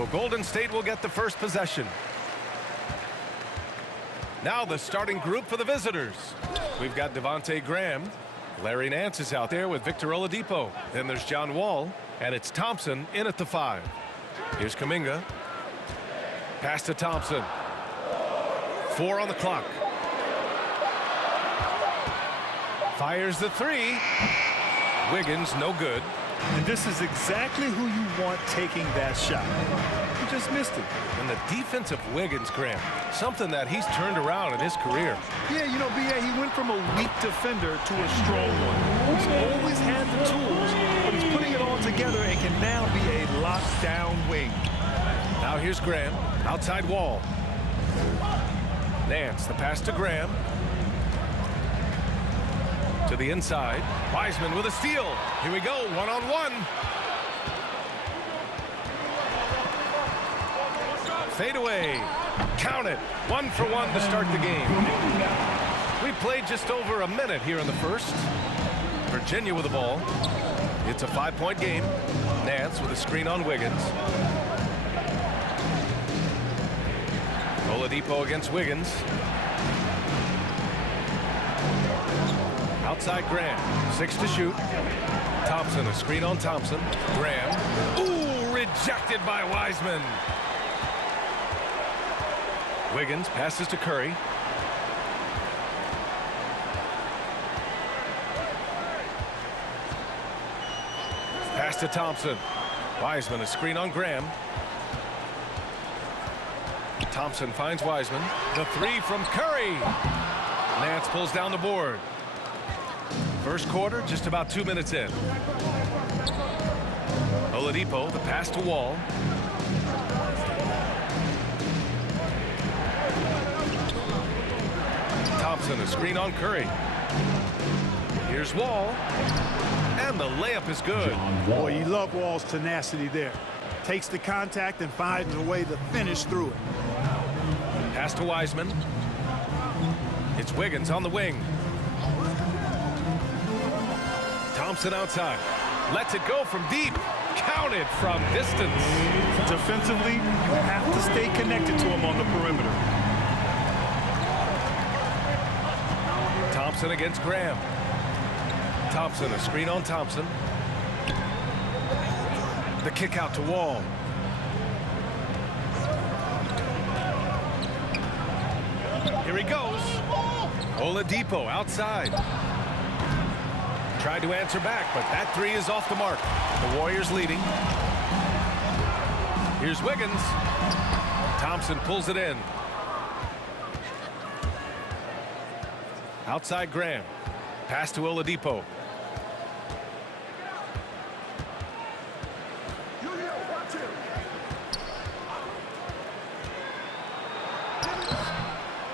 So Golden State will get the first possession. Now the starting group for the visitors. We've got Devontae Graham. Larry Nance is out there with Victor Oladipo. Then there's John Wall, and it's Thompson in at the 5. Here's Kuminga. Pass to Thompson. 4 on the clock. Fires the 3. Wiggins, no good. And this is exactly who you want taking that shot. He just missed it. And the defense of Wiggins, Graham, something that he's turned around in his career. Yeah, you know, B.A., he went from a weak defender to a strong one. He's always had the tools, but he's putting it all together and can now be a lockdown wing. Now here's Graham, outside Wall. Nance, the pass to Graham. To the inside. Wiseman with a steal. Here we go, one-on-one. Fade away. Count it. 1 for 1 to start the game. We played just over a minute here in the first. Virginia with the ball. It's a 5-point game. Nance with a screen on Wiggins. Oladipo against Wiggins. Outside Graham, 6 to shoot. Thompson, a screen on Thompson. Graham, ooh, rejected by Wiseman. Wiggins passes to Curry. Pass to Thompson. Wiseman, a screen on Graham. Thompson finds Wiseman. The 3 from Curry. Nance pulls down the board. First quarter, just about 2 minutes in. Oladipo, the pass to Wall. Thompson, a screen on Curry. Here's Wall. And the layup is good. Boy, you love Wall's tenacity there. Takes the contact and finds a way to finish through it. Pass to Wiseman. It's Wiggins on the wing. Thompson outside. Lets it go from deep. Counted from distance. Defensively, you have to stay connected to him on the perimeter. Thompson against Graham. Thompson, a screen on Thompson. The kick out to Wall. Here he goes. Oladipo outside. Tried to answer back, but that 3 is off the mark. The Warriors leading. Here's Wiggins. Thompson pulls it in. Outside Graham. Pass to Oladipo.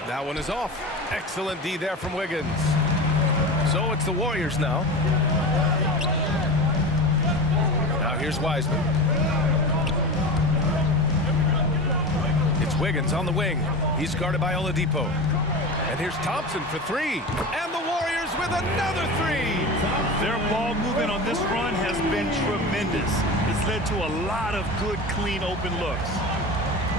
That one is off. Excellent D there from Wiggins. So it's the Warriors now. Now here's Wiseman. It's Wiggins on the wing. He's guarded by Oladipo. And here's Thompson for 3. And the Warriors with another 3. Their ball movement on this run has been tremendous. It's led to a lot of good, clean, open looks.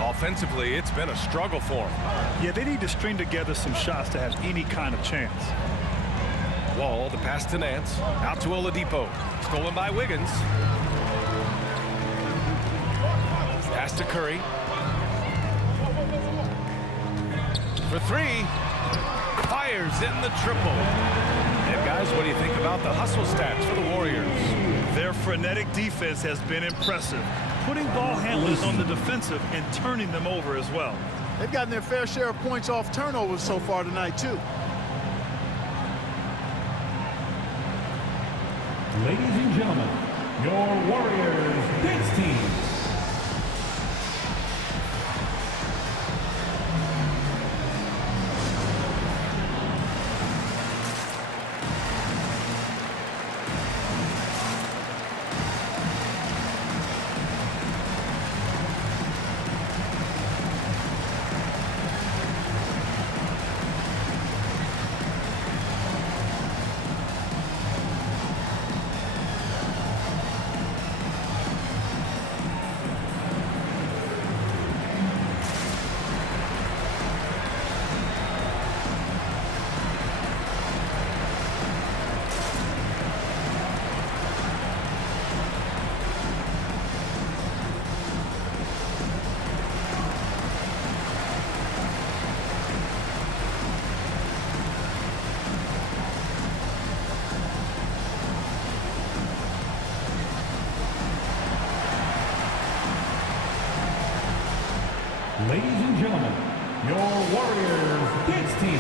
Offensively, it's been a struggle for them. Yeah, they need to string together some shots to have any kind of chance. Wall, the pass to Nance. Out to Oladipo. Stolen by Wiggins. Pass to Curry. For 3. Fires in the triple. And guys, what do you think about the hustle stats for the Warriors? Their frenetic defense has been impressive, putting ball handlers on the defensive and turning them over as well. They've gotten their fair share of points off turnovers so far tonight, too. Ladies and gentlemen, your Warriors dance team. your Warriors Kids team.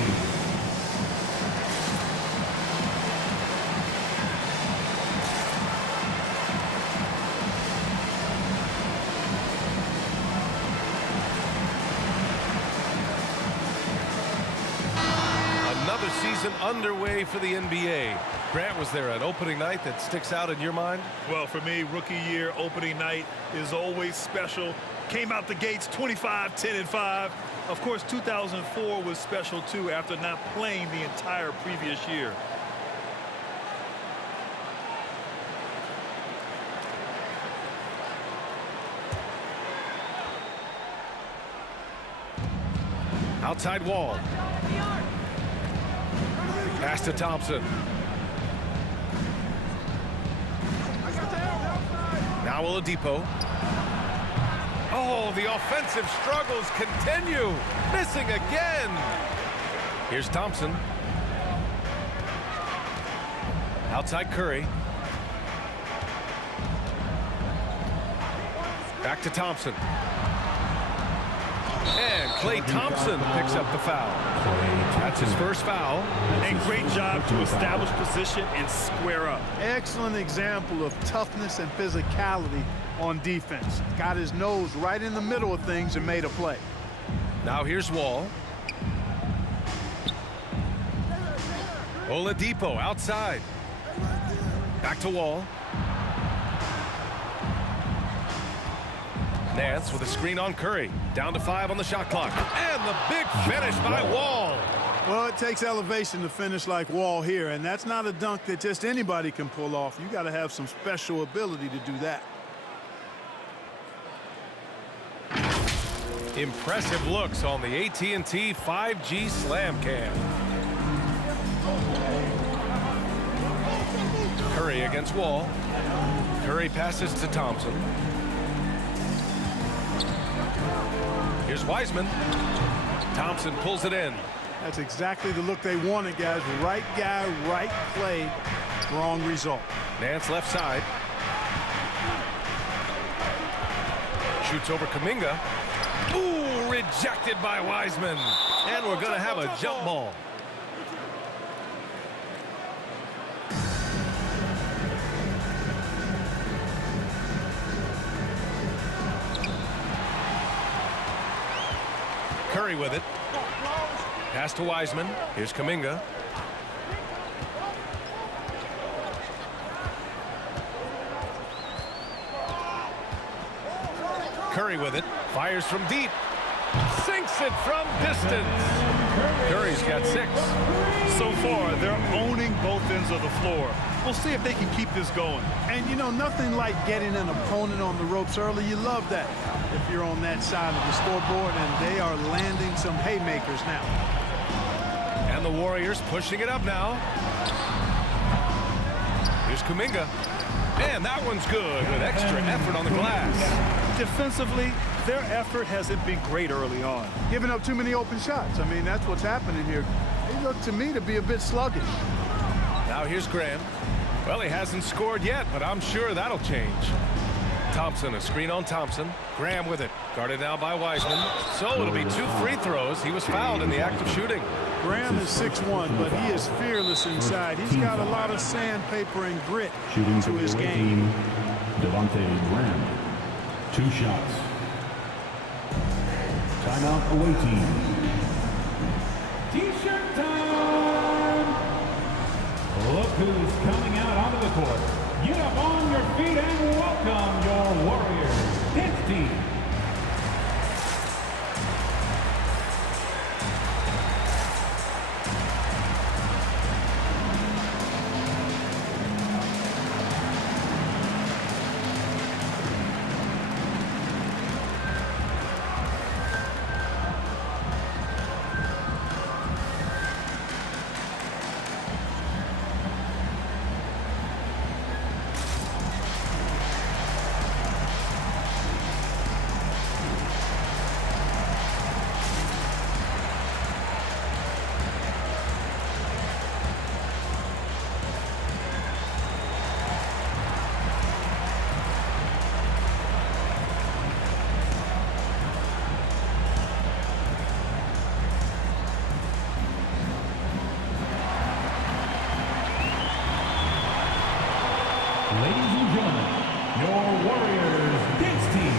Another season underway for the NBA. Grant, was there an opening night that sticks out in your mind? Well, for me, rookie year opening night is always special. Came out the gates 25, 10, and 5. Of course, 2004 was special, too, after not playing the entire previous year. Outside Wall. Pass to Thompson. Now Oladipo. Oh, the offensive struggles continue. Missing again. Here's Thompson. Outside Curry. Back to Thompson. And Klay Thompson picks up the foul. That's his first foul. And great job to establish position and square up. Excellent example of toughness and physicality on defense. Got his nose right in the middle of things and made a play. Now here's Wall. Oladipo outside. Back to Wall. Nance with a screen on Curry. Down to 5 on the shot clock. And the big finish by Wall. Well, it takes elevation to finish like Wall here, and that's not a dunk that just anybody can pull off. You got to have some special ability to do that. Impressive looks on the AT&T 5G Slam Cam. Curry against Wall. Curry passes to Thompson. Here's Wiseman. Thompson pulls it in. That's exactly the look they wanted, guys. Right guy, right play, wrong result. Nance left side. Shoots over Kuminga. Ooh, rejected by Wiseman. And we're going to have a jump ball. Curry with it. Pass to Wiseman. Here's Kuminga. Curry with it. Fires from deep. Sinks it from distance. Curry's got 6. So far, they're owning both ends of the floor. We'll see if they can keep this going. And, you know, nothing like getting an opponent on the ropes early. You love that if you're on that side of the scoreboard, and they are landing some haymakers now. And the Warriors pushing it up now. Here's Kuminga. And that one's good with extra effort on the glass. Defensively, their effort hasn't been great early on. Giving up too many open shots. I mean, that's what's happening here. They look to me to be a bit sluggish. Now here's Graham. Well, he hasn't scored yet, but I'm sure that'll change. Thompson, a screen on Thompson. Graham with it. Guarded now by Wiseman. So it'll be 2 free throws. He was fouled in the act of shooting. Graham is 6'1", but he is fearless inside. He's got a lot of sandpaper and grit Shooting to his for the game. team, Devontae Graham. 2 shots. Timeout away team. T-shirt time! Look who's coming out onto the court. Get up on your feet and welcome your Warriors Kids team. Ladies and gentlemen, your Warriors dance team.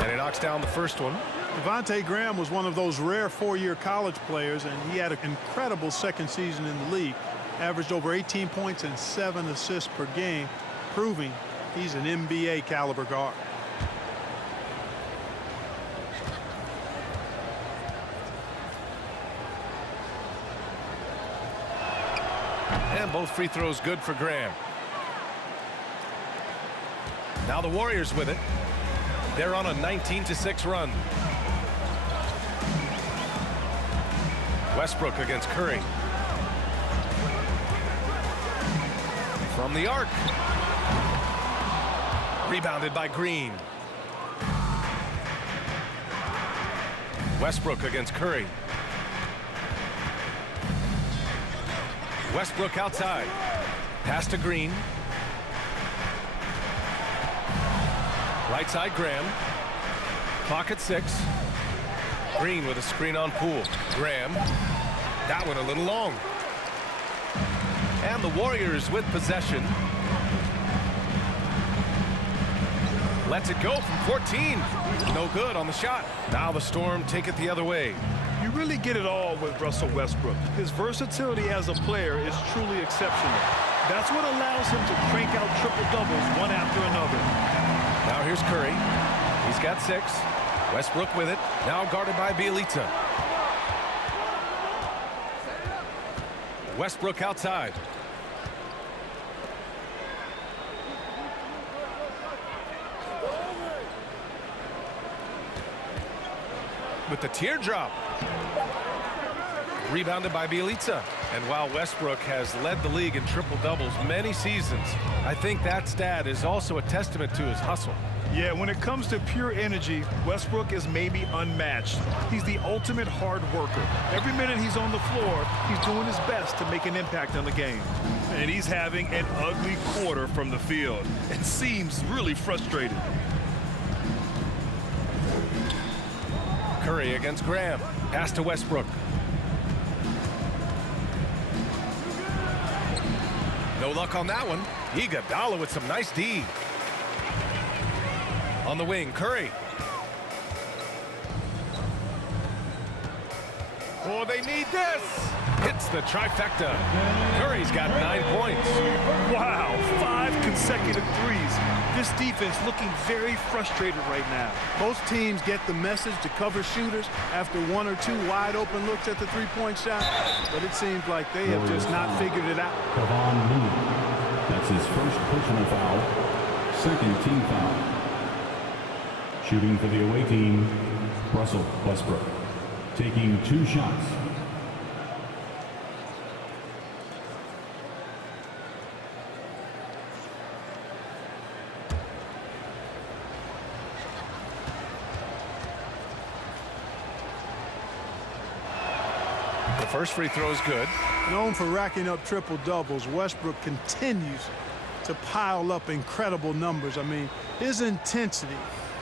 And he knocks down the first one. Devontae Graham was one of those rare four-year college players, and he had an incredible second season in the league. Averaged over 18 points and 7 assists per game, proving he's an NBA caliber guard. And both free throws good for Graham. Now the Warriors with it. They're on a 19-6 run. Westbrook against Curry. From the arc. Rebounded by Green. Westbrook against Curry. Westbrook outside. Pass to Green. Right side Graham. Clock at 6. Green with a screen on Poole. Graham. That one a little long. And the Warriors with possession. Lets it go from 14. No good on the shot. Now the Storm take it the other way. You really get it all with Russell Westbrook. His versatility as a player is truly exceptional. That's what allows him to crank out triple-doubles one after another. Now here's Curry. He's got 6. Westbrook with it. Now guarded by Bjelica. Westbrook outside. With the teardrop. Rebounded by Bjelica. And while Westbrook has led the league in triple-doubles many seasons, I think that stat is also a testament to his hustle. Yeah, when it comes to pure energy, Westbrook is maybe unmatched. He's the ultimate hard worker. Every minute he's on the floor, he's doing his best to make an impact on the game. And he's having an ugly quarter from the field and seems really frustrated. Curry against Graham. Pass to Westbrook. No luck on that one. Iguodala with some nice D. On the wing, Curry. Oh, they need this. Hits the trifecta. Curry's got 9 points. Wow, 5 consecutive threes. This defense looking very frustrated right now. Most teams get the message to cover shooters after 1 or 2 wide open looks at the three-point shot, but it seems like they have just not figured it out. Kevon Looney. That's his first personal foul. Second team foul. Shooting for the away team, Russell Westbrook. Taking 2 shots. The first free throw is good. Known for racking up triple-doubles, Westbrook continues to pile up incredible numbers. I mean, his intensity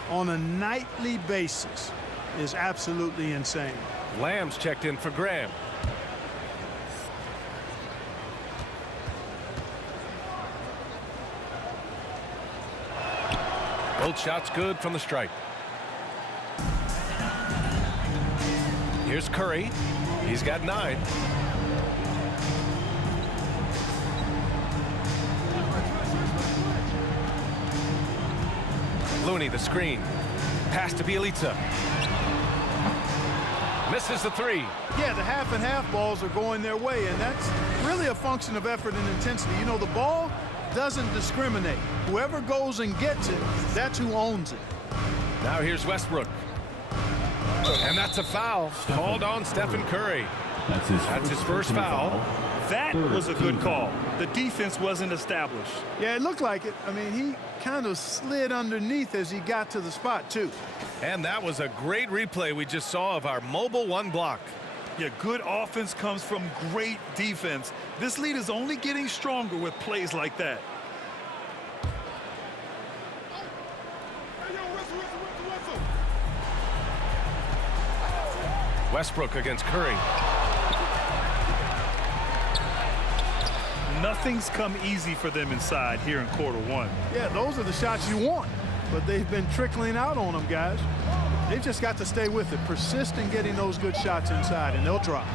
on a nightly basis is absolutely insane. Lamb's checked in for Graham. Both shots good from the stripe. Here's Curry. He's got 9. Looney, the screen. Pass to Bjelica. Misses the three. Yeah, the half and half balls are going their way, and that's really a function of effort and intensity. You know, the ball doesn't discriminate. Whoever goes and gets it, that's who owns it. Now here's Westbrook. And that's a foul called on Stephen Curry. That's his first foul. That was a good call. The defense wasn't established. Yeah, it looked like it. I mean, he kind of slid underneath as he got to the spot, too. And that was a great replay we just saw of our mobile one block. Yeah, good offense comes from great defense. This lead is only getting stronger with plays like that. Westbrook against Curry. Nothing's come easy for them inside here in quarter one. Yeah, those are the shots you want, but they've been trickling out on them, guys. They've just got to stay with it, persist in getting those good shots inside, and they'll drop.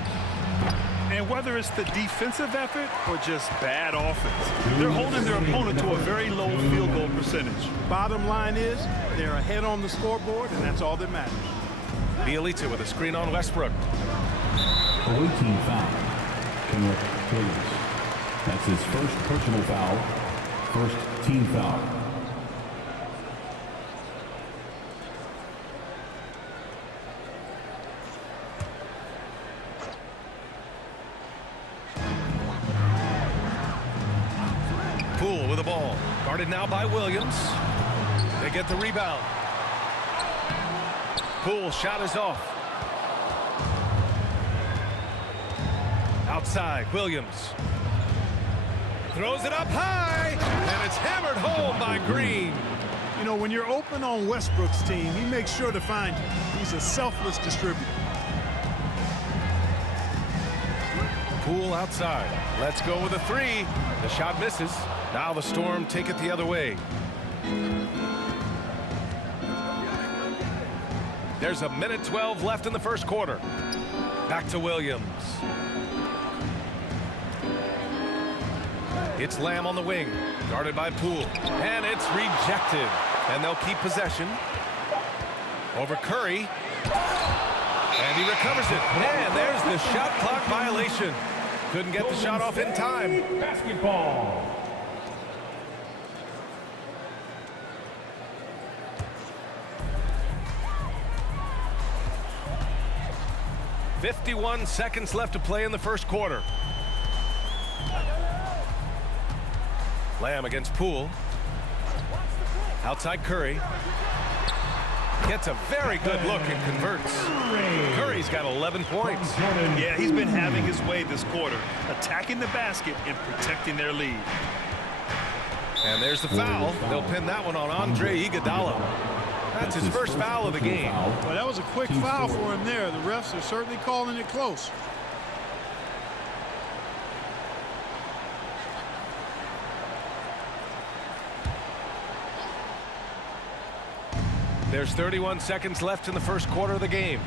And whether it's the defensive effort or just bad offense, they're holding their opponent to a very low field goal percentage. Bottom line is they're ahead on the scoreboard, and that's all that matters. Bjelica with a screen on Westbrook. Away team foul. Kenneth Williams. That's his first personal foul. First team foul. Poole with the ball. Guarded now by Williams. They get the rebound. Poole shot is off. Outside, Williams. Throws it up high, and it's hammered home by Green. You know, when you're open on Westbrook's team, he makes sure to find you. He's a selfless distributor. Poole outside. Let's go with a three. The shot misses. Now the Storm take it the other way. There's 1:12 left in the first quarter. Back to Williams. It's Lamb on the wing, guarded by Poole, and it's rejected. And they'll keep possession. Over Curry. And he recovers it. And there's the shot clock violation. Couldn't get the shot off in time. Basketball. .51 seconds left to play in the first quarter. Lamb against Poole. Outside Curry. Gets a very good look and converts. Curry's got 11 points. Yeah, he's been having his way this quarter, attacking the basket and protecting their lead. And there's the foul. They'll pin that one on Andre Iguodala. That's his first foul of the game. Well, that was a quick foul for him there. The refs are certainly calling it close. There's 31 seconds left in the first quarter of the game.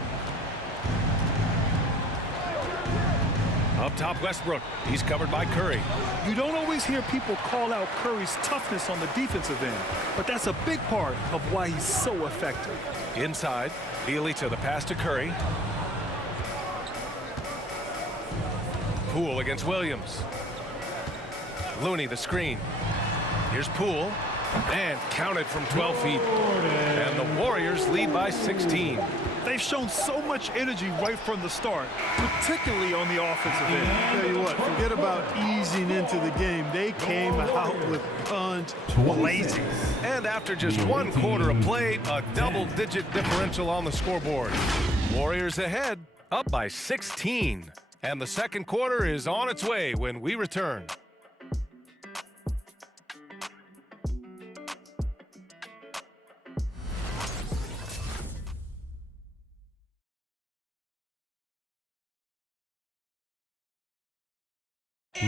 Up top, Westbrook. He's covered by Curry. You don't always hear people call out Curry's toughness on the defensive end, but that's a big part of why he's so effective. Inside, Bjelica, the pass to Curry. Poole against Williams. Looney, the screen. Here's Poole. And counted from 12 feet. And the Warriors lead by 16. They've shown so much energy right from the start, particularly on the offensive end. I'll tell you what, forget about easing into the game. They came out with guns blazing. And after just one quarter of play, a double-digit differential on the scoreboard. Warriors ahead, up by 16. And the second quarter is on its way when we return.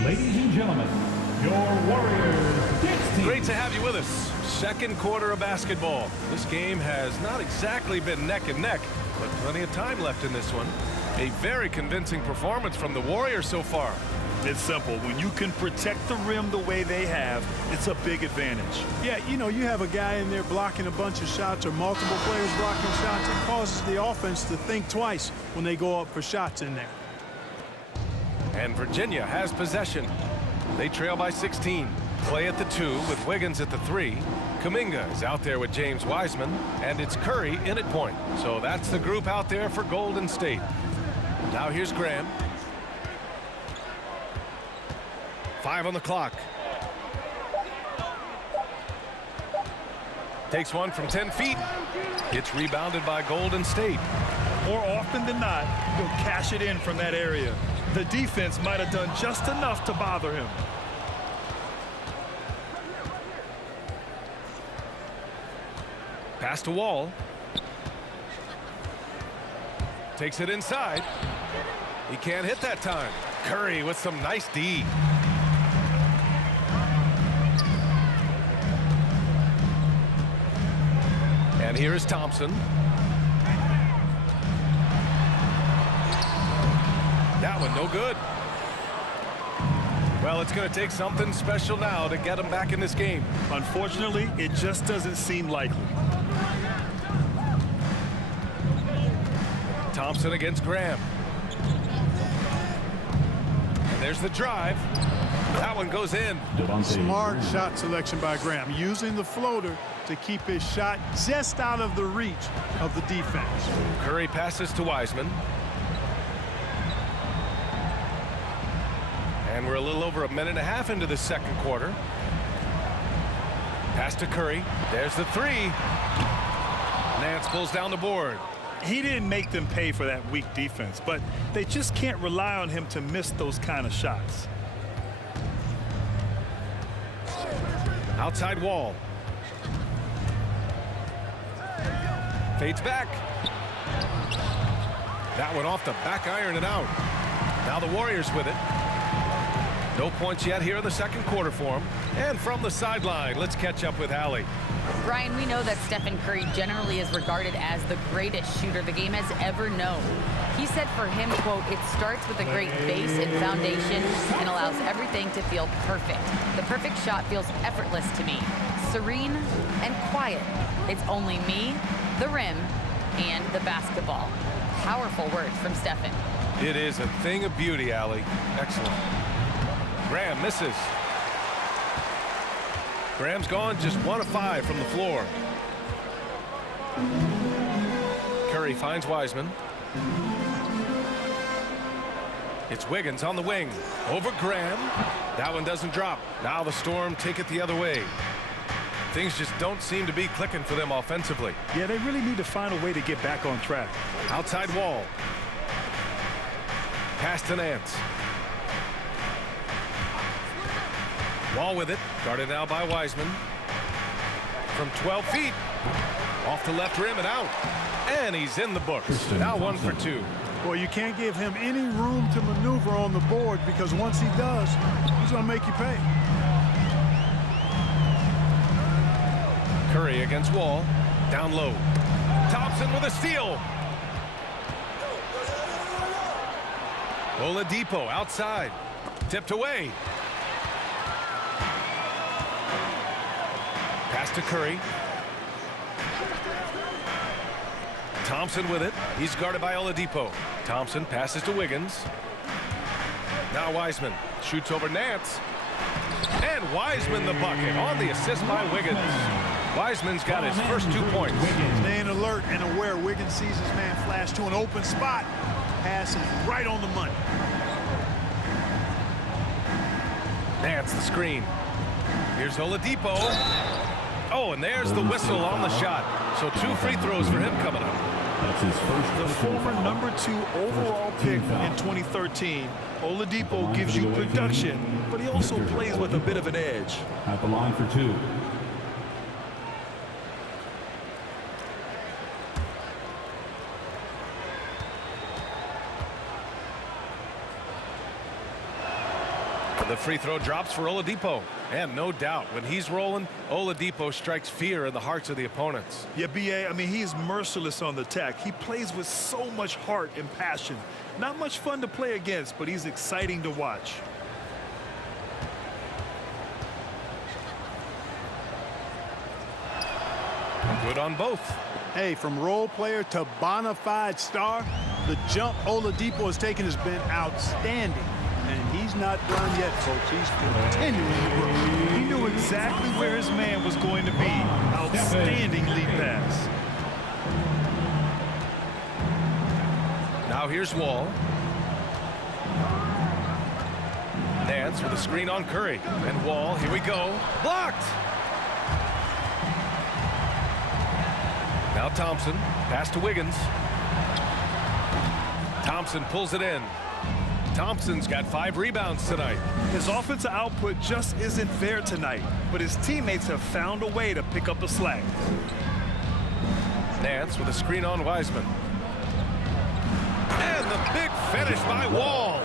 Ladies and gentlemen, your Warriors Knicks team. Great to have you with us. Second quarter of basketball. This game has not exactly been neck and neck, but plenty of time left in this one. A very convincing performance from the Warriors so far. It's simple. When you can protect the rim the way they have, it's a big advantage. Yeah, you know, you have a guy in there blocking a bunch of shots or multiple players blocking shots. It causes the offense to think twice when they go up for shots in there. And Virginia has possession. They trail by 16. Clay at the 2 with Wiggins at the 3. Kuminga is out there with James Wiseman, and it's Curry in at point. So that's the group out there for Golden State. Now here's Graham. 5 on the clock. Takes one from 10 feet. It's rebounded by Golden State. More often than not, he'll cash it in from that area. The defense might have done just enough to bother him. Pass to Wall. Takes it inside. He can't hit that time. Curry with some nice D. And here is Thompson. That one no good. Well, it's going to take something special now to get him back in this game. Unfortunately, it just doesn't seem likely. Thompson against Graham. And there's the drive. That one goes in. Smart shot selection by Graham, using the floater to keep his shot just out of the reach of the defense. Curry passes to Wiseman. And we're a little over a minute and a half into the second quarter. Pass to Curry. There's the 3. Nance pulls down the board. He didn't make them pay for that weak defense, but they just can't rely on him to miss those kind of shots. Outside Wall. Fades back. That one off the back iron and out. Now the Warriors with it. No points yet here in the second quarter for him. And from the sideline, let's catch up with Allie. Brian, we know that Stephen Curry generally is regarded as the greatest shooter the game has ever known. He said for him, quote, "It starts with a great base and foundation and allows everything to feel perfect. The perfect shot feels effortless to me, serene and quiet. It's only me, the rim, and the basketball." Powerful words from Stephen. It is a thing of beauty, Allie. Excellent. Graham misses. Graham's gone just 1 of 5 from the floor. Curry finds Wiseman. It's Wiggins on the wing. Over Graham. That one doesn't drop. Now the Storm take it the other way. Things just don't seem to be clicking for them offensively. Yeah, they really need to find a way to get back on track. Outside Wall. Pass to Nance. Wall with it. Guarded now by Wiseman. From 12 feet. Off the left rim and out. And he's in the books. Now 1 for 2. Boy, you can't give him any room to maneuver on the board, because once he does, he's going to make you pay. Curry against Wall. Down low. Thompson with a steal. Oladipo outside. Tipped away. Pass to Curry. Thompson with it. He's guarded by Oladipo. Thompson passes to Wiggins. Now Wiseman shoots over Nance. And Wiseman the bucket on the assist by Wiggins. Wiseman's got his first 2 points. Staying alert and aware. Wiggins sees his man flash to an open spot. Pass is right on the money. Nance the screen. Here's Oladipo. Oh, and there's the whistle on the shot. So 2 free throws for him coming up. That's his first. The former #2 overall pick in 2013, Oladipo gives you production, but he also plays with a bit of an edge. At the line for 2. The free throw drops for Oladipo. And no doubt, when he's rolling, Oladipo strikes fear in the hearts of the opponents. Yeah, B.A., I mean, he's merciless on the attack. He plays with so much heart and passion. Not much fun to play against, but he's exciting to watch. Good on both. Hey, from role player to bona fide star, the jump Oladipo has taken has been outstanding. And he's not done yet, folks. He's continuing to grow. He knew exactly where his man was going to be. Outstanding lead pass. Now here's Wall. Nance with a screen on Curry. And Wall, here we go. Blocked! Now Thompson, pass to Wiggins. Thompson pulls it in. Thompson's got 5 rebounds tonight. His offensive output just isn't there tonight, but his teammates have found a way to pick up the slack. Nance with a screen on Wiseman. And the big finish by Wall.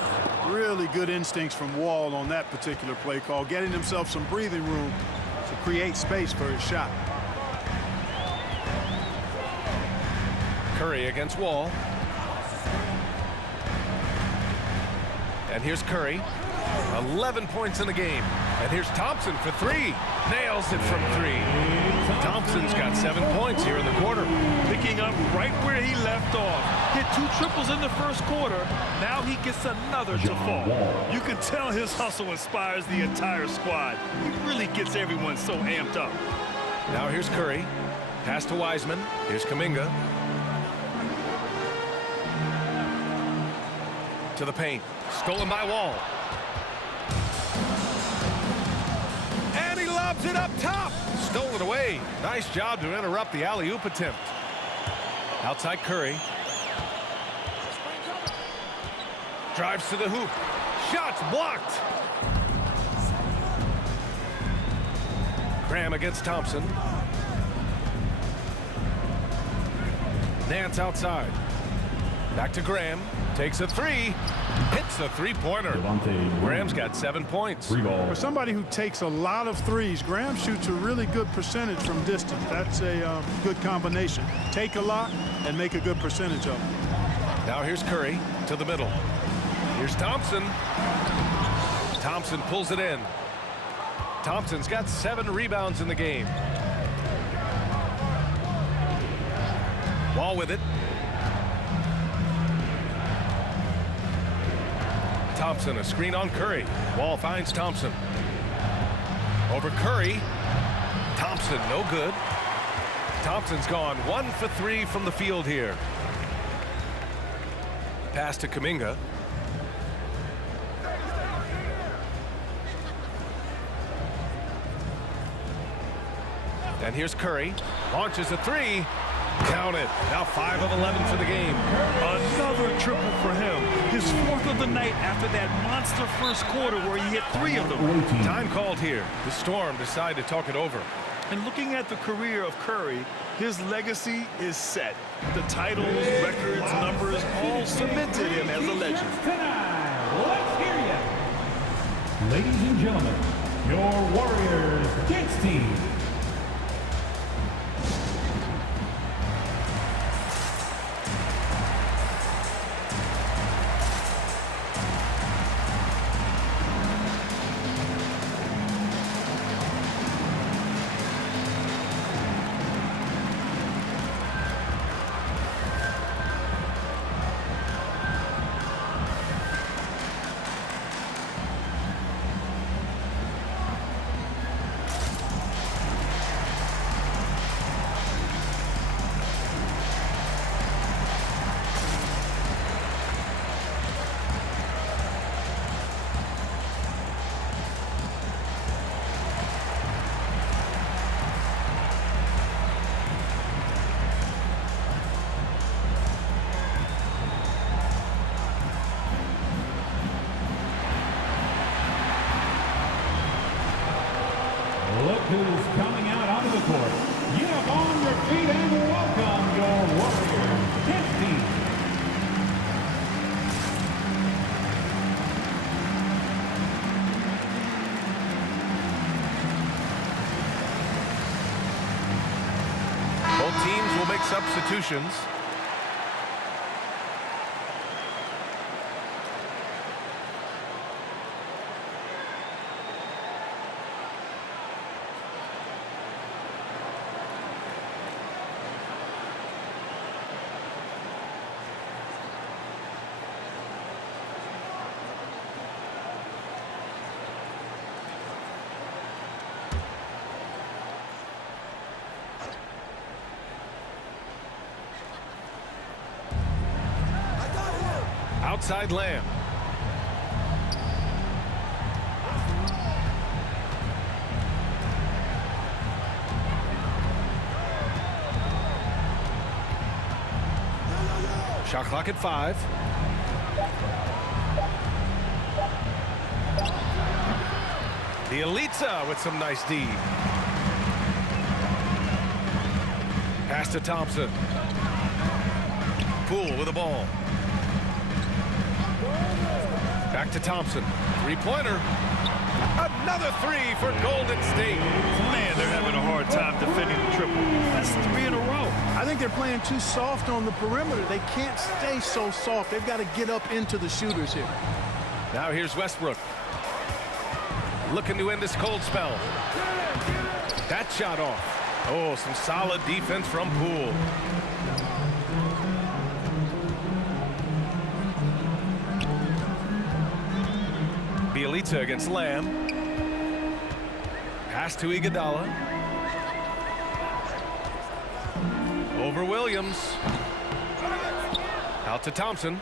Really good instincts from Wall on that particular play call, getting himself some breathing room to create space for his shot. Curry against Wall. And here's Curry. 11 points in the game. And here's Thompson for 3. Nails it from 3. Thompson's got 7 points here in the quarter. Picking up right where he left off. Hit 2 triples in the first quarter. Now he gets another to fall. You can tell his hustle inspires the entire squad. He really gets everyone so amped up. Now here's Curry. Pass to Wiseman. Here's Kuminga. To the paint. Stolen by Wall. And he lobs it up top. Stolen away. Nice job to interrupt the alley-oop attempt. Outside Curry. Drives to the hoop. Shots blocked. Graham against Thompson. Nance outside. Back to Graham. Takes a 3. Hits the three-pointer. Graham's got 7 points. For somebody who takes a lot of threes, Graham shoots a really good percentage from distance. That's a good combination. Take a lot and make a good percentage of it. Now here's Curry to the middle. Here's Thompson. Thompson pulls it in. Thompson's got 7 rebounds in the game. Wall with it. Thompson, a screen on Curry. Wall finds Thompson. Over Curry. Thompson, no good. Thompson's gone 1 for 3 from the field here. Pass to Kuminga. And here's Curry. Launches a 3. Count it. Now 5 of 11 for the game. Another triple for him. His 4th of the night after that monster first quarter where he hit 3 of them. Time called here. The Storm decide to talk it over. And looking at the career of Curry, his legacy is set. The titles, records, numbers all cemented him as a legend. Tonight, let's hear you. Ladies and gentlemen, your Warriors Kids team. Look who's coming out onto the court. Get up on your feet and welcome your Warriors Kids team. Both teams will make substitutions. Outside Lamb. Shot clock at 5. The Elitza with some nice D. Pass to Thompson. Poole with the ball. Back to Thompson. Three-pointer. Another three for Golden State. Man, they're having a hard time defending the triple. That's 3 in a row. I think they're playing too soft on the perimeter. They can't stay so soft. They've got to get up into the shooters here. Now here's Westbrook. Looking to end this cold spell. That shot off. Oh, some solid defense from Poole. Bielitsa against Lamb. Pass to Iguodala. Over Williams. Out to Thompson.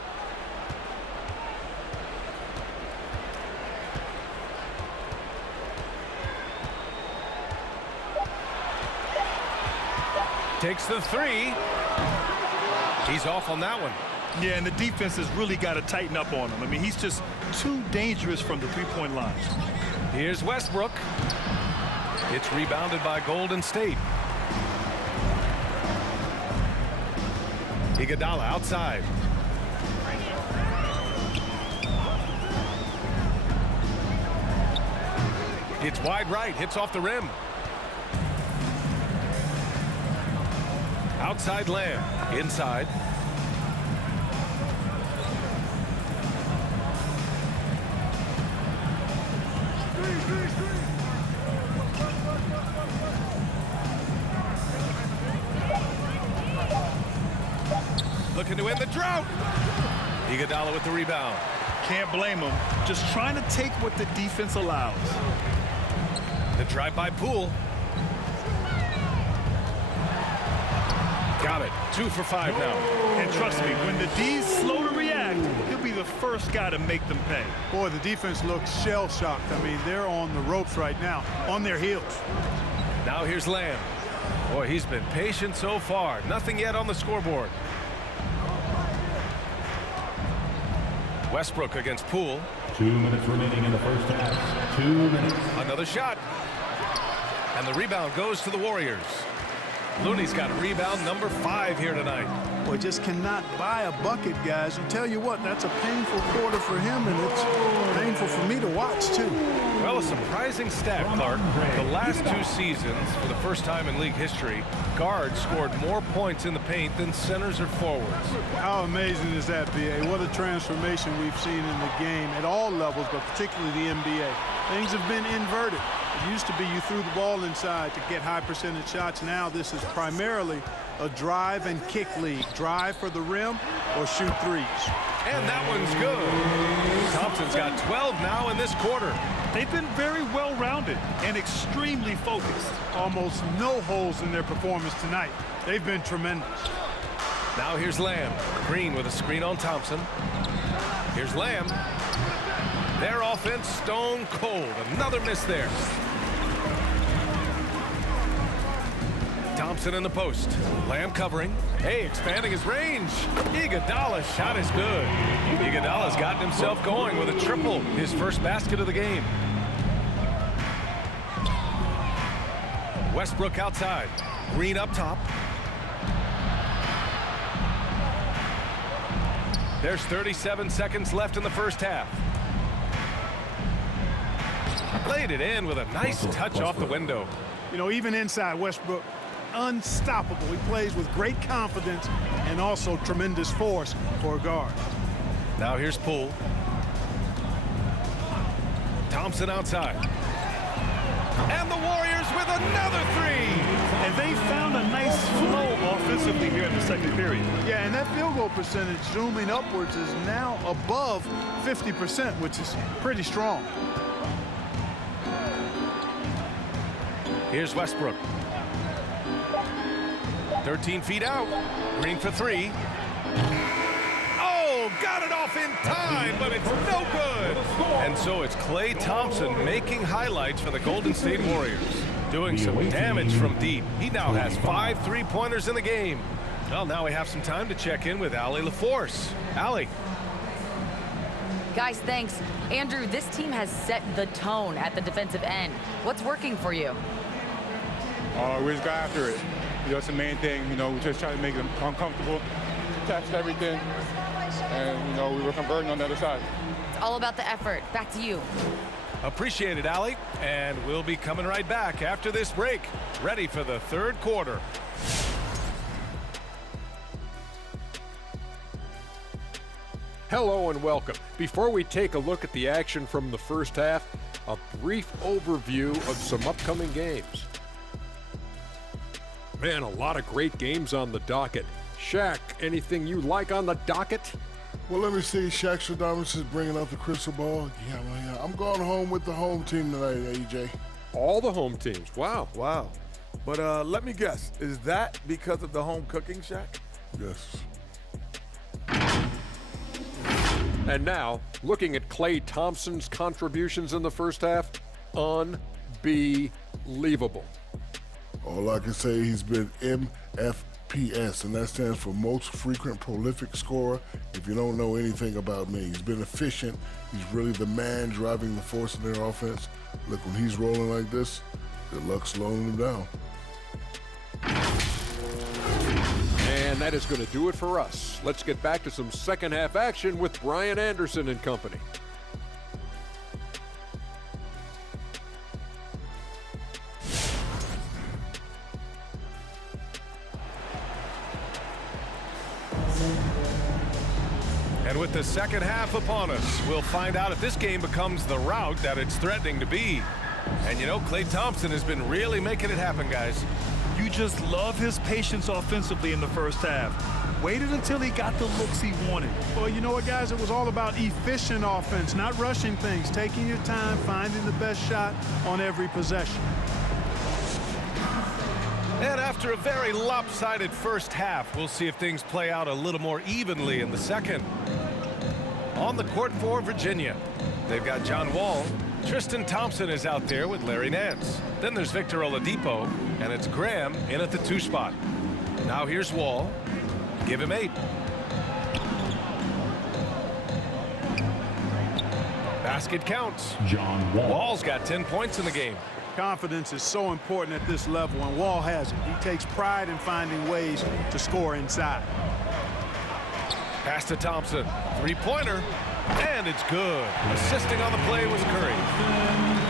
Takes the three. He's off on that one. Yeah, and the defense has really got to tighten up on him. I mean, he's just too dangerous from the three-point line. Here's Westbrook. It's rebounded by Golden State. Iguodala outside. It's wide right, hits off the rim. Outside Lamb, inside. Looking to end the drought. Iguodala with the rebound. Can't blame him. Just trying to take what the defense allows. The drive by Poole. Got it. 2 for 5 now. And trust me, when the D's slow to react, he'll be the first guy to make them pay. Boy, the defense looks shell-shocked. I mean, they're on the ropes right now, on their heels. Now here's Lamb. Boy, he's been patient so far. Nothing yet on the scoreboard. Westbrook against Poole. 2 minutes remaining in the first half. 2 minutes. Another shot. And the rebound goes to the Warriors. Looney's got rebound number 5 here tonight. Boy, just cannot buy a bucket, guys. And tell you what, that's a painful quarter for him, and it's painful for me to watch, too. Well, a surprising stat, Clark. The last 2 seasons, for the first time in league history, guards scored more points in the paint than centers or forwards. How amazing is that, B.A.? What a transformation we've seen in the game at all levels, but particularly the NBA. Things have been inverted. It used to be you threw the ball inside to get high percentage shots. Now this is primarily a drive and kick league. Drive for the rim or shoot threes. And that one's good. Thompson's got 12 now in this quarter. They've been very well-rounded and extremely focused. Almost no holes in their performance tonight. They've been tremendous. Now here's Lamb. Green with a screen on Thompson. Here's Lamb. Their offense stone cold. Another miss there. Thompson in the post. Lamb covering. Hey, expanding his range. Iguodala's shot is good. Iguodala's gotten himself going with a triple. His first basket of the game. Westbrook outside. Green up top. There's 37 seconds left in the first half. Laid it in with a nice touch off the window. You know, even inside, Westbrook, unstoppable. He plays with great confidence and also tremendous force for a guard. Now here's Poole. Thompson outside. And the Warriors with another three. And they found a nice flow offensively here in the second period. Yeah, and that field goal percentage zooming upwards is now above 50%, which is pretty strong. Here's Westbrook. 13 feet out. Green for 3. Oh, Oladipo got it off in time, but it's no good. And so it's Klay Thompson making highlights for the Golden State Warriors. Doing some damage from deep. He now has 5 3-pointers in the game. Well, now we have some time to check in with Allie LaForce. Allie. Guys, thanks. Andrew, this team has set the tone at the defensive end. What's working for you? We just got after it. That's the main thing. We just try to make them uncomfortable, test everything, and, we were converting on the other side. It's all about the effort. Back to you. Appreciate it, Allie. And we'll be coming right back after this break. Ready for the third quarter. Hello and welcome. Before we take a look at the action from the first half, a brief overview of some upcoming games. Man, a lot of great games on the docket. Shaq, anything you like on the docket? Well, let me see. Shaq Stradamus is bringing out the crystal ball. Yeah. I'm going home with the home team tonight, AJ. All the home teams. Wow. Wow. But let me guess. Is that because of the home cooking, Shaq? Yes. And now, looking at Klay Thompson's contributions in the first half, unbelievable. All I can say, he's been MFPS, and that stands for most frequent prolific scorer. If you don't know anything about me, he's been efficient. He's really the man driving the force of their offense. Look, when he's rolling like this, good luck slowing him down. And that is going to do it for us. Let's get back to some second half action with Brian Anderson and company. And with the second half upon us, we'll find out if this game becomes the rout that it's threatening to be. And Klay Thompson has been really making it happen, guys. You just love his patience offensively in the first half. Waited until he got the looks he wanted. Well, you know what, guys? It was all about efficient offense, not rushing things, taking your time, finding the best shot on every possession. And after a very lopsided first half, we'll see if things play out a little more evenly in the second. On the court for Virginia, they've got John Wall. Tristan Thompson is out there with Larry Nance. Then there's Victor Oladipo, and it's Graham in at the 2 spot. Now here's Wall. Give him 8. Basket counts. John Wall. Wall's got 10 points in the game. Confidence is so important at this level, and Wall has it. He takes pride in finding ways to score inside. Pass to Thompson. 3-pointer. And it's good. Assisting on the play was Curry.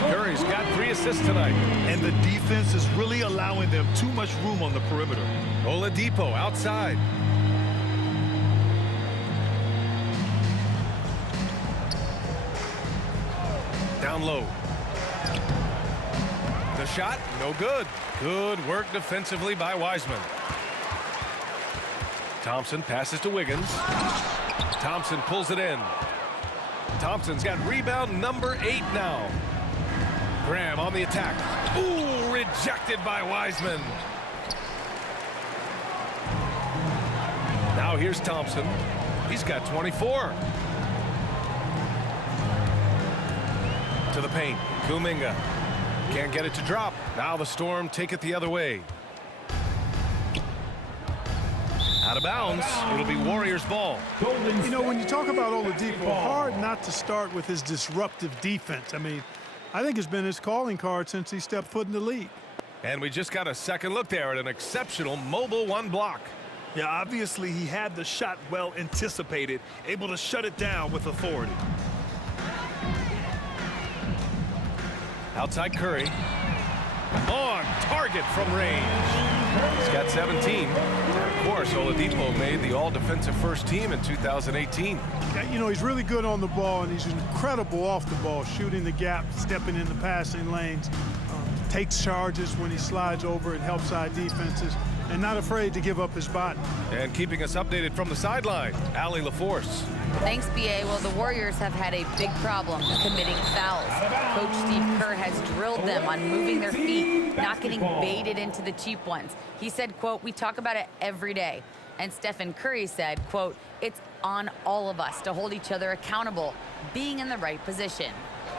Curry's got 3 assists tonight. And the defense is really allowing them too much room on the perimeter. Oladipo outside. Down low. The shot, no good. Good work defensively by Wiseman. Thompson passes to Wiggins. Thompson pulls it in. Thompson's got rebound number 8 now. Graham on the attack. Ooh, rejected by Wiseman. Now here's Thompson. He's got 24. To the paint. Kuminga. Can't get it to drop. Now the Storm take it the other way. Out of bounds. It'll be Warriors ball. You know, when you talk about Oladipo, hard not to start with his disruptive defense. I mean, I think it's been his calling card since he stepped foot in the league. And we just got a second look there at an exceptional mobile 1 block. Yeah, obviously he had the shot well anticipated, able to shut it down with authority. Outside Curry. On target from range. He's got 17. And of course, Oladipo made the all-defensive first team in 2018. You know, he's really good on the ball, and he's incredible off the ball, shooting the gap, stepping in the passing lanes, takes charges when he slides over and helps side defenses, and not afraid to give up his body. And keeping us updated from the sideline, Allie LaForce. Thanks, B.A. Well, the Warriors have had a big problem committing fouls. Coach Steve Kerr has drilled them on moving their feet, not getting baited into the cheap ones. He said, quote, "We talk about it every day." And Stephen Curry said, quote, It's on all of us to hold each other accountable, being in the right position.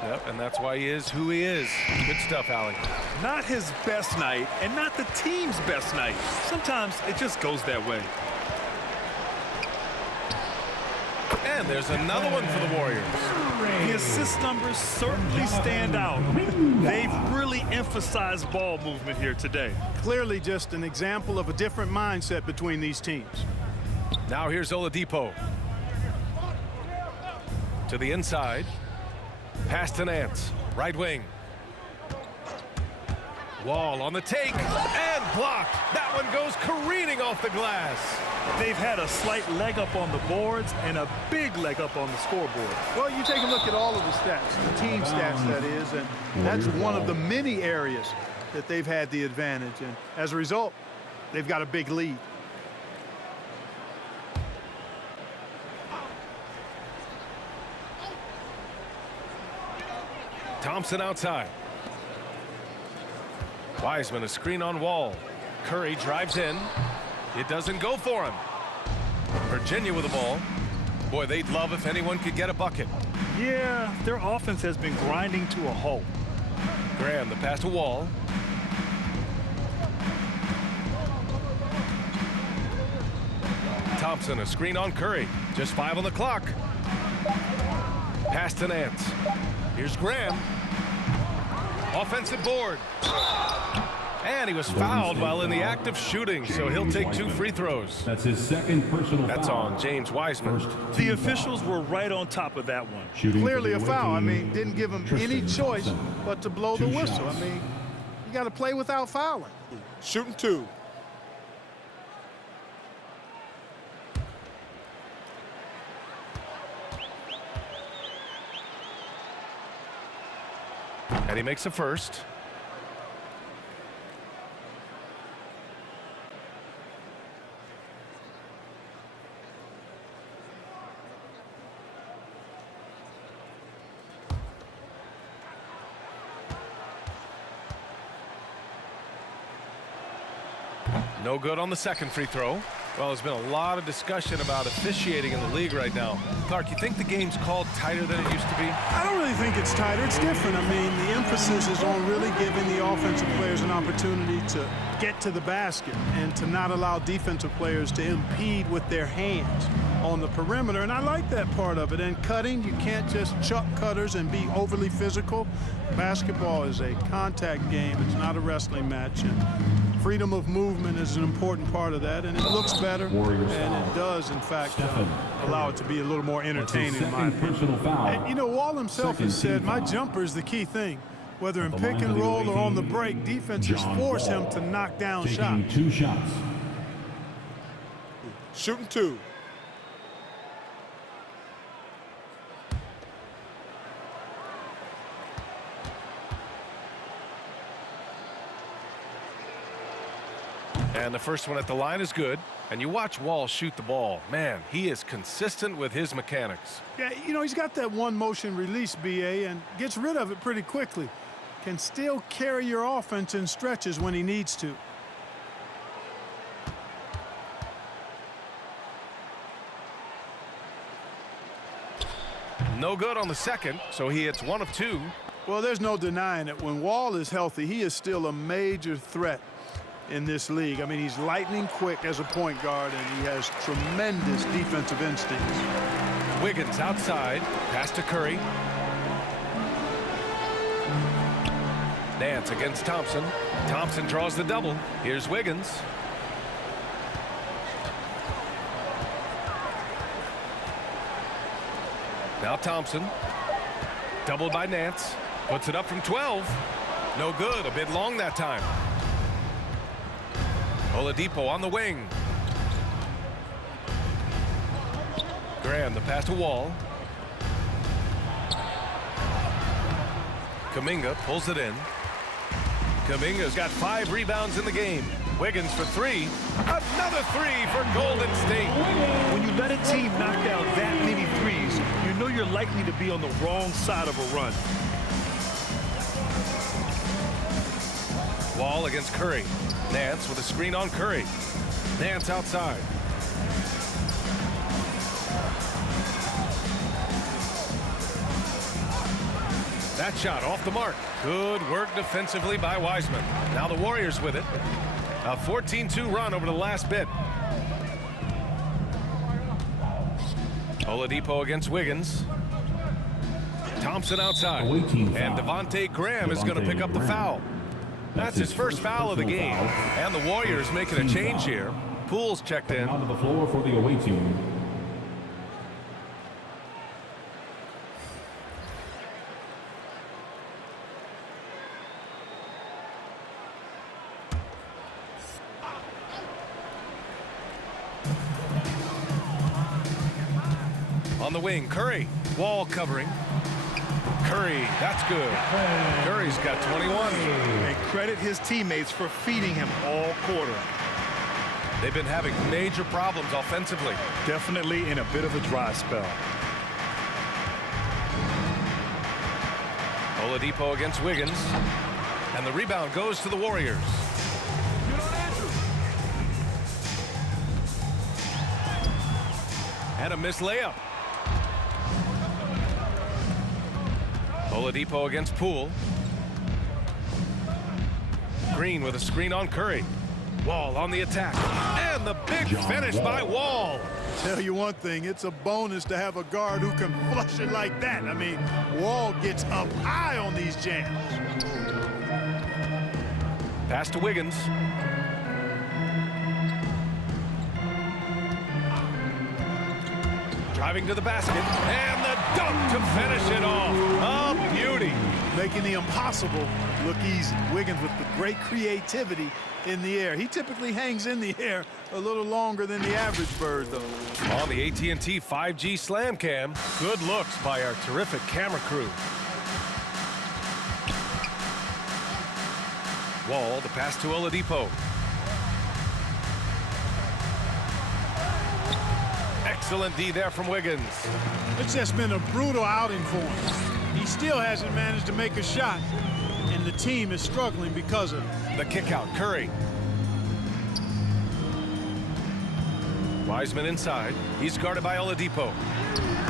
Yep, and that's why he is who he is. Good stuff, Allie. Not his best night and not the team's best night. Sometimes it just goes that way. And there's another one for the Warriors. The assist numbers certainly stand out. They've really emphasized ball movement here today. Clearly just an example of a different mindset between these teams. Now here's Oladipo. To the inside. Pass to Nance. Right wing. Wall on the take. And blocked. That one goes careening off the glass. They've had a slight leg up on the boards and a big leg up on the scoreboard. Well, you take a look at all of the stats, the team stats that is, and that's one of the many areas that they've had the advantage. And as a result, they've got a big lead. Thompson outside. Wiseman, a screen on Wall. Curry drives in. It doesn't go for him. Virginia with the ball. Boy, they'd love if anyone could get a bucket. Yeah, their offense has been grinding to a halt. Graham, the pass to Wall. Thompson, a screen on Curry. Just 5 on the clock. Pass to Nance. Here's Graham. Offensive board. And he was fouled while in the act of shooting, so he'll take 2 free throws. That's his second personal foul. That's on James Wiseman. The officials were right on top of that one. Clearly a foul. I mean, didn't give him any choice but to blow the whistle. I mean, you got to play without fouling. Shooting 2. And he makes the first. No good on the second free throw. Well, there's been a lot of discussion about officiating in the league right now. Clark, you think the game's called tighter than it used to be? I don't really think it's tighter. It's different. I mean, the emphasis is on really giving the offensive players an opportunity to get to the basket and to not allow defensive players to impede with their hands on the perimeter. And I like that part of it. And cutting, you can't just chuck cutters and be overly physical. Basketball is a contact game. It's not a wrestling match. And freedom of movement is an important part of that, and it looks better, and it does, in fact, allow it to be a little more entertaining, in my opinion. And, you know, Wall himself has said, my jumper is the key thing. Whether in pick and roll or on the break, defenses force him to knock down shots. 2 shots. Shooting 2. And the first one at the line is good. And you watch Wall shoot the ball. Man, he is consistent with his mechanics. Yeah, you know, he's got that one motion release, BA, and gets rid of it pretty quickly. Can still carry your offense in stretches when he needs to. No good on the second, so he hits 1 of 2. Well, there's no denying it. When Wall is healthy, he is still a major threat in this league. I mean, he's lightning quick as a point guard, and he has tremendous defensive instincts. Wiggins outside, pass to Curry. Nance against Thompson. Thompson draws the double. Here's Wiggins. Now Thompson. Doubled by Nance. Puts it up from 12. No good. A bit long that time. Oladipo on the wing. Graham, the pass to Wall. Kuminga pulls it in. Kuminga's got 5 rebounds in the game. Wiggins for 3. Another 3 for Golden State. When you let a team knock down that many threes, you know you're likely to be on the wrong side of a run. Wall against Curry. Nance with a screen on Curry. Nance outside. That shot off the mark. Good work defensively by Wiseman. Now the Warriors with it. A 14-2 run over the last bit. Oladipo against Wiggins. Thompson outside. And Devontae Graham is going to pick up the foul. That's his first foul of the game. And the Warriors making a change here. Poole's checked in. Onto the floor for the away team. On the wing, Curry. Wall covering. Curry, that's good. Curry's got 21. And credit his teammates for feeding him all quarter. They've been having major problems offensively. Definitely in a bit of a dry spell. Oladipo against Wiggins. And the rebound goes to the Warriors. And a missed layup. Oladipo against Poole. Green with a screen on Curry. Wall on the attack. And the big finish by Wall. Tell you one thing, it's a bonus to have a guard who can flush it like that. I mean, Wall gets up high on these jams. Pass to Wiggins. Driving to the basket. And the dunk to finish it off. A beauty. Making the impossible look easy. Wiggins with the great creativity in the air. He typically hangs in the air a little longer than the average bird, though. On the AT&T 5G Slam Cam, good looks by our terrific camera crew. Wall, the pass to Oladipo. Excellent D there from Wiggins. It's just been a brutal outing for him. He still hasn't managed to make a shot, and the team is struggling because of it. The kick out, Curry. Wiseman inside. He's guarded by Oladipo.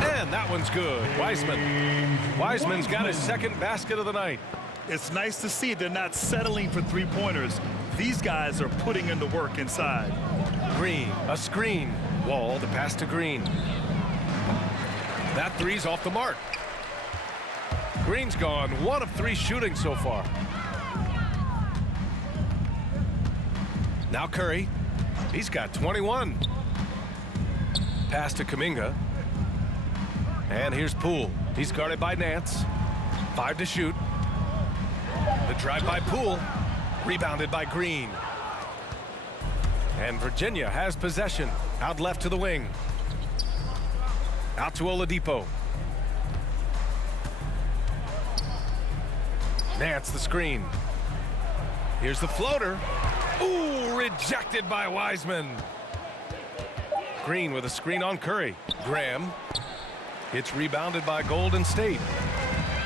And that one's good. Wiseman's got his second basket of the night. It's nice to see they're not settling for three-pointers. These guys are putting in the work inside. Green, a screen. Wall, the pass to Green. That three's off the mark. Green's gone 1 of 3 shooting so far. Now Curry. He's got 21. Pass to Kuminga. And here's Poole. He's guarded by Nance. 5 to shoot. The drive by Poole. Rebounded by Green. And Virginia has possession. Out left to the wing. Out to Oladipo. Nance the screen. Here's the floater. Ooh, rejected by Wiseman. Green with a screen on Curry. Graham. It's rebounded by Golden State.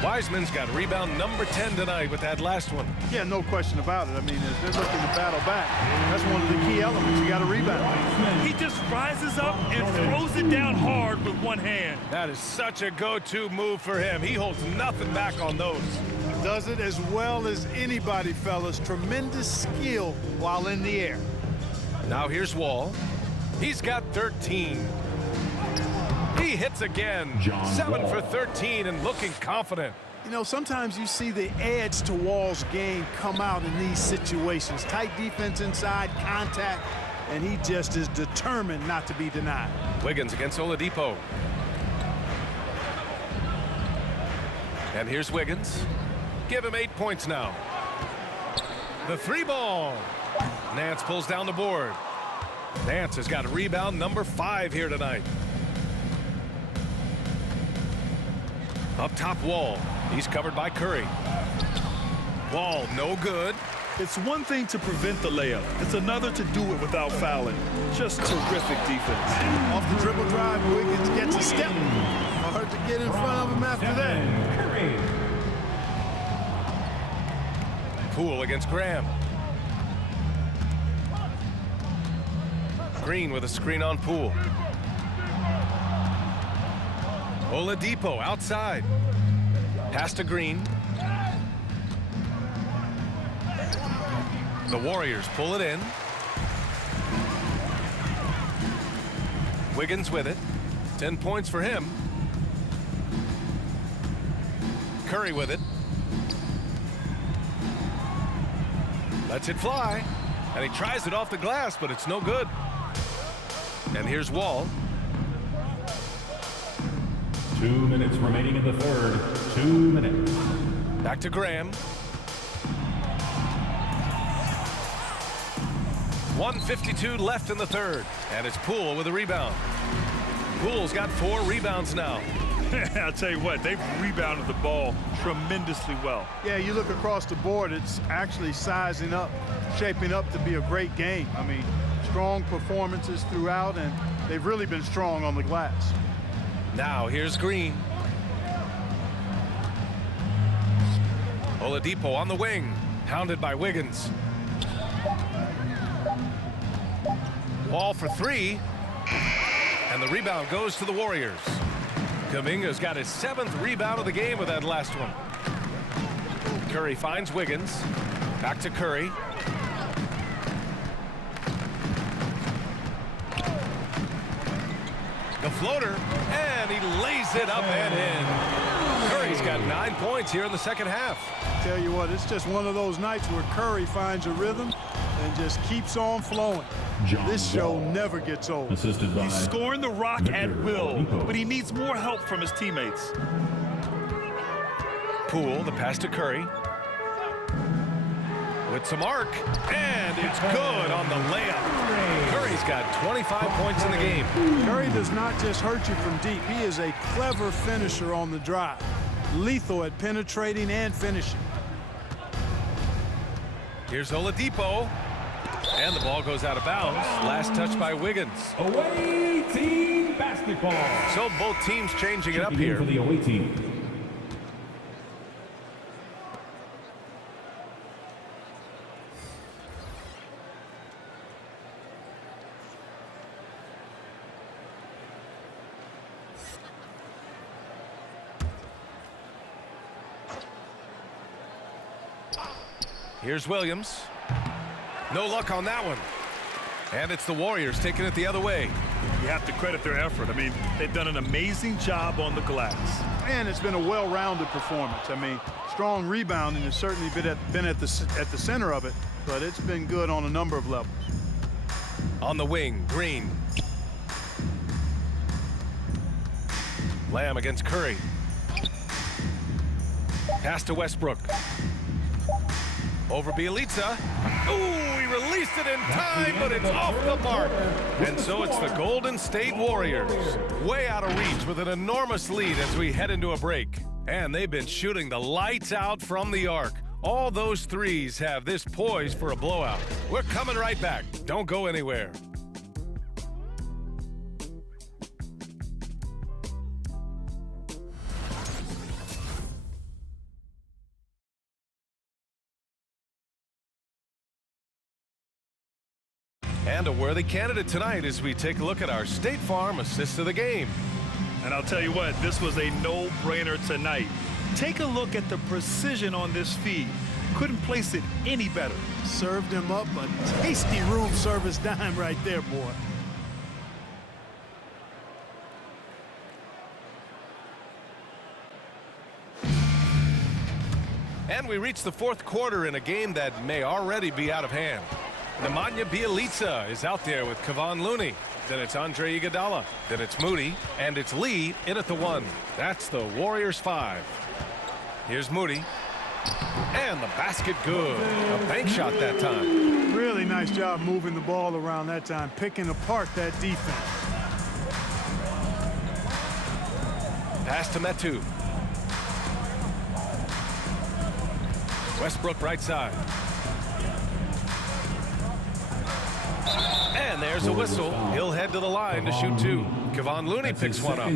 Wiseman's got rebound number 10 tonight with that last one. Yeah, no question about it. I mean, as they're looking to battle back, that's one of the key elements. You got to rebound. He just rises up and throws it down hard with one hand. That is such a go-to move for him. He holds nothing back on those. Does it as well as anybody, fellas. Tremendous skill while in the air. Now here's Wall. He's got 13. He hits again. 7 for 13 and looking confident. You know, sometimes you see the edge to Wall's game come out in these situations. Tight defense inside, contact, and he just is determined not to be denied. Wiggins against Oladipo. And here's Wiggins. Give him 8 points now. The 3-ball. Nance pulls down the board. Nance has got rebound number 5 here tonight. Up top, Wall. He's covered by Curry. Wall, no good. It's one thing to prevent the layup. It's another to do it without fouling. Just terrific defense. Off the dribble drive, Wiggins gets a step. Hard to get in front of him after that. Curry. Poole against Graham. Green with a screen on Poole. Oladipo outside. Pass to Green. The Warriors pull it in. Wiggins with it. 10 points for him. Curry with it. Lets it fly. And he tries it off the glass, but it's no good. And here's Wall. 2 minutes remaining in the third. 2 minutes. Back to Graham. 1:52 left in the third. And it's Poole with a rebound. Poole's got 4 rebounds now. I'll tell you what, they've rebounded the ball tremendously well. Yeah, you look across the board, it's actually sizing up, shaping up to be a great game. I mean, strong performances throughout, and they've really been strong on the glass. Now here's Green. Oladipo on the wing, hounded by Wiggins. Wall for 3, and the rebound goes to the Warriors. Kuminga's got his 7th rebound of the game with that last one. Curry finds Wiggins. Back to Curry. The floater, and he lays it up and in. Curry's got 9 points here in the second half. Tell you what, it's just one of those nights where Curry finds a rhythm and just keeps on flowing. This show never gets old. Assisted by He's scoring the rock at will, but he needs more help from his teammates. Poole, the pass to Curry. With some arc, and it's good on the layup. Curry's got 25 points in the game. Curry does not just hurt you from deep. He is a clever finisher on the drive. Lethal at penetrating and finishing. Here's Oladipo. And the ball goes out of bounds. Last touch by Wiggins. away team basketball. So both teams changing it up Checking in here. for the away team. Here's Williams. No luck on that one. And it's the Warriors taking it the other way. You have to credit their effort. I mean, they've done an amazing job on the glass. And it's been a well-rounded performance. I mean, strong rebounding has certainly been at the center of it, but it's been good on a number of levels. On the wing, Green. Lamb against Curry. Pass to Westbrook. Over Bielitsa. Ooh, he released it in time, but it's off the mark. And so it's the Golden State Warriors, way out of reach with an enormous lead as we head into a break. And they've been shooting the lights out from the arc. All those threes have this poised for a blowout. We're coming right back. Don't go anywhere. And a worthy candidate tonight as we take a look at our State Farm assist of the game. And I'll tell you what, this was a no-brainer tonight. Take a look at the precision on this feed. Couldn't place it any better. Served him up a tasty room service dime right there, boy. And we reach the fourth quarter in a game that may already be out of hand. Nemanja Bjelica is out there with Kevon Looney. Then it's Andre Iguodala. Then it's Moody. And it's Lee in at the 1. That's the Warriors 5. Here's Moody. And the basket good. A bank shot that time. Really nice job moving the ball around that time, picking apart that defense. Pass to Metu. Westbrook right side. And there's a whistle. He'll head to the line to shoot 2. Kevon Looney picks one up.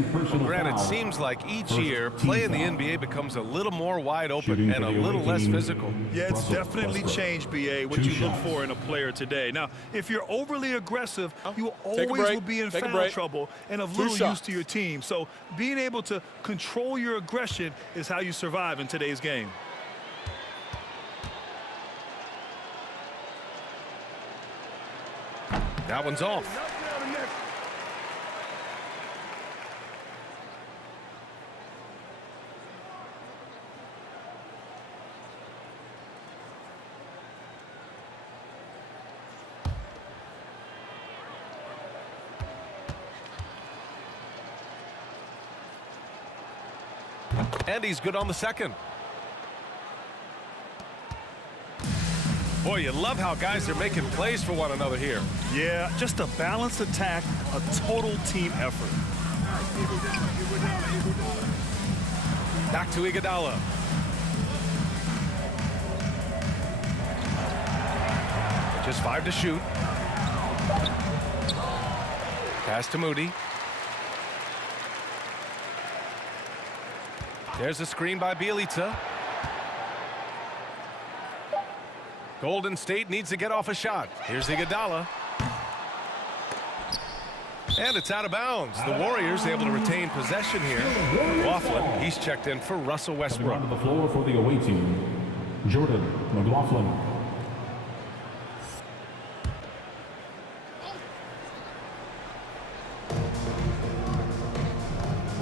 Granted, it seems like each year play in the NBA becomes a little more wide open and a little less physical. Yeah, it's definitely changed, BA, what you look for in a player today. Now, if you're overly aggressive, you always will be in foul trouble and of little use to your team. So being able to control your aggression is how you survive in today's game. That one's off. And he's good on the second. Boy, you love how guys are making plays for one another here. Yeah, just a balanced attack, a total team effort. Back to Iguodala. Just 5 to shoot. Pass to Moody. There's a screen by Bjelica. Golden State needs to get off a shot. Here's Iguodala. And it's out of bounds. The Warriors able to retain possession here. McLaughlin, he's checked in for Russell Westbrook. On the floor for the away team, Jordan McLaughlin.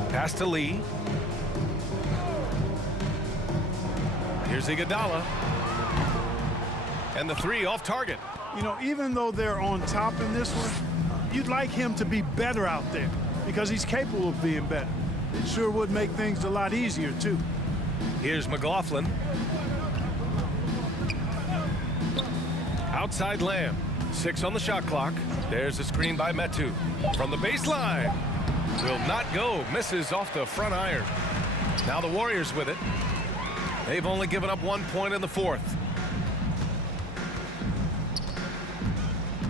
Pass to Lee. Here's Iguodala. And the 3 off target. You know, even though they're on top in this one, you'd like him to be better out there because he's capable of being better. It sure would make things a lot easier, too. Here's McLaughlin. Outside Lamb. 6 on the shot clock. There's a screen by Metu. From the baseline. Will not go. Misses off the front iron. Now the Warriors with it. They've only given up 1 point in the 4th.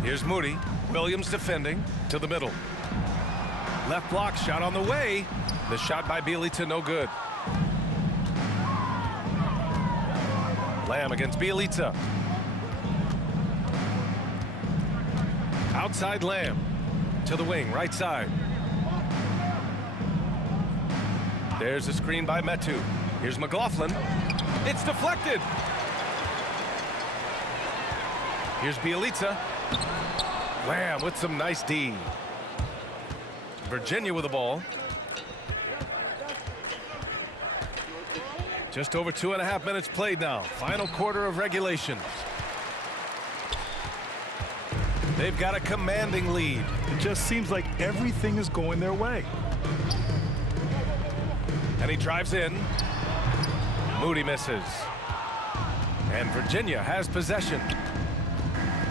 Here's Moody. Williams defending to the middle. Left block shot on the way. The shot by Bjelica no good. Lamb against Bjelica. Outside Lamb to the wing, right side. There's a screen by Metu. Here's McLaughlin. It's deflected. Here's Bjelica. Lamb with some nice D. Virginia with the ball. Just over 2.5 minutes played now. Final quarter of regulation. They've got a commanding lead. It just seems like everything is going their way. And he drives in. Moody misses. And Virginia has possession.